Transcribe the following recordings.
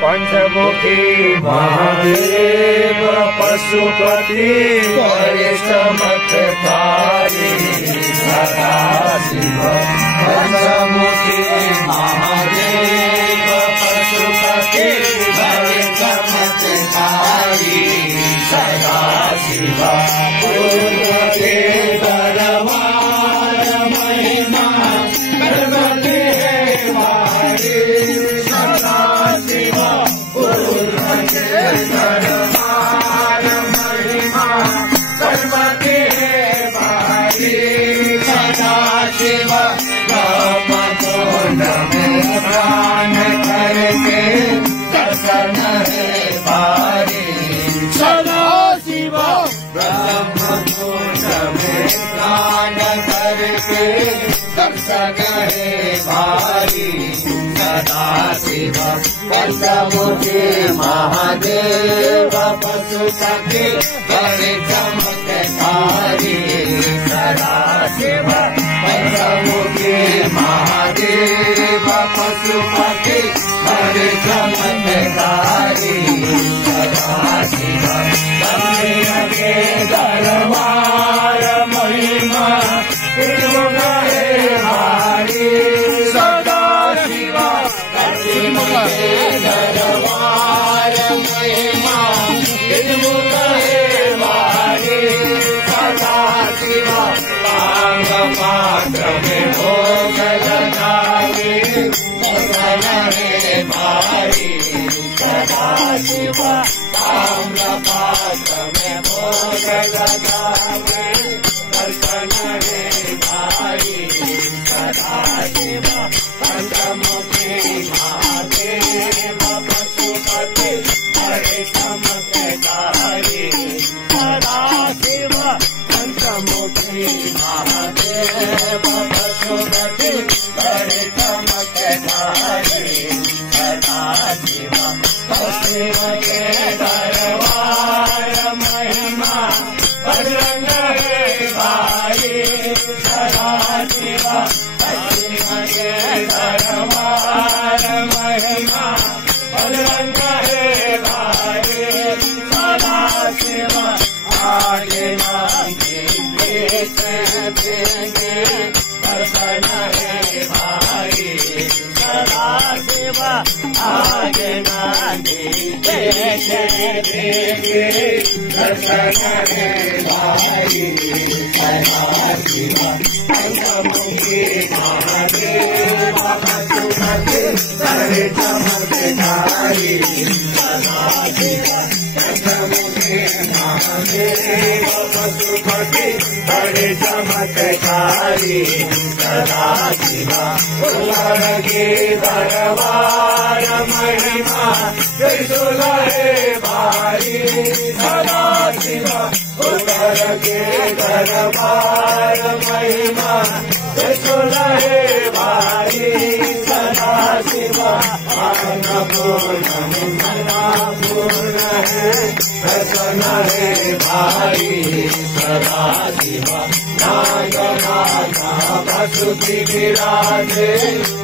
पंचमुखी महादेव पशुपति बड़े चमत्कारी सदाशिव। पंचमुखी महादेव पशुपति बड़े चमत्कारी सदाशिव। पूर्व के दरबार महिमा पर्वती है भारी सदाशिव। पूर्व के दरबार महिमा पर्वती है भारी सदाशिव। राम कुंड में स्नान करके दर्शन है भारी सदाशिव। ब्रह्म कुंड में स्नान करके दर्शन है भारी सदाशिव। पंचमुखी महादेव पशुपति बड़े चमत्कारी सदाशिव। पंचमुखी महादेव पशुपति बड़े चमत्कारी सदाशिव। के दरबार महिमा है भारी सदाशिव। के दरबार महिमा है भारी सदाशिव। पांग पात्र में भोग लगावे दर्शन है भारी सदाशिव। पांग पात्र में भोग लगावे दर्शन है भारी सदाशिव। पंचमुखी महादेव पशुपति बड़े चमत्कारी सदाशिव। पंचमुखी महादेव पशुपति बड़े चमत्कारी सदाशिव। पश्चिम के दरबार महिमा बजरंग है भारी सदाशिव। पश्चिम के दरबार महिमा बजरंग है भारी सदाशिव। आगे नागे देंगे दर्शन है भारी सदाशिव। आगे नागे देंगे दर्शन है भारी सदाशिव। पंचमुखी महादेव पशुपति बड़े चमत्कारी सदाशिव। पंचमुखी महादेव पशुपति बड़े चमत्कारी सदाशिव। पूर्व के दरबार महिमा त्रिशूल है भारी सदाशिव। उत्तर के दरबार महिमा त्रिशूल है भारी सदाशिव। अन्नपूर्ण पूर्ण है दर्शन है भारी सदाशिव। नागनाथा पशुपति विराजे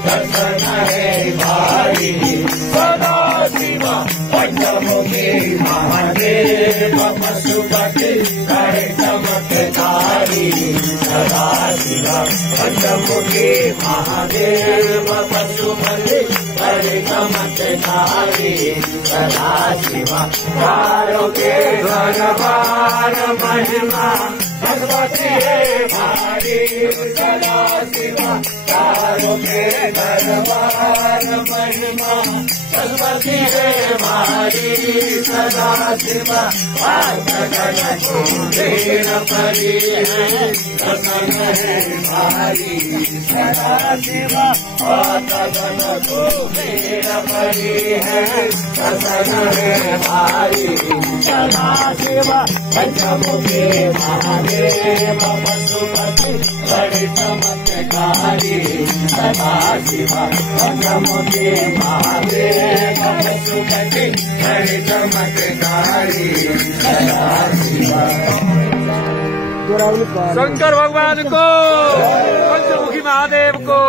दर्शन है भारी सदाशिव। पंचमुखी महादेव पशुपति बड़े चमत्कारी सदाशिव। पंचमुखी महादेव पशुपति बड़े चमत्कारी सदाशिव। चारों के दरबार महिमा भगवती है भारी सदाशिव। चारों के दरबार महिमा भगवती है भारी सदाशिव। भक्तगण को देर परी है दर्शन है भारी सदाशिव। भक्तगण को देर परी है दर्शन है भारी सदाशिव। पंचमुखी महादेव पशुपति बड़े चमत्कारी सदाशिव। पंचमुखी महादेव पशुपति बड़े चमत्कारी सदाशिव। शंकर भगवान को, पंचमुखी महादेव को।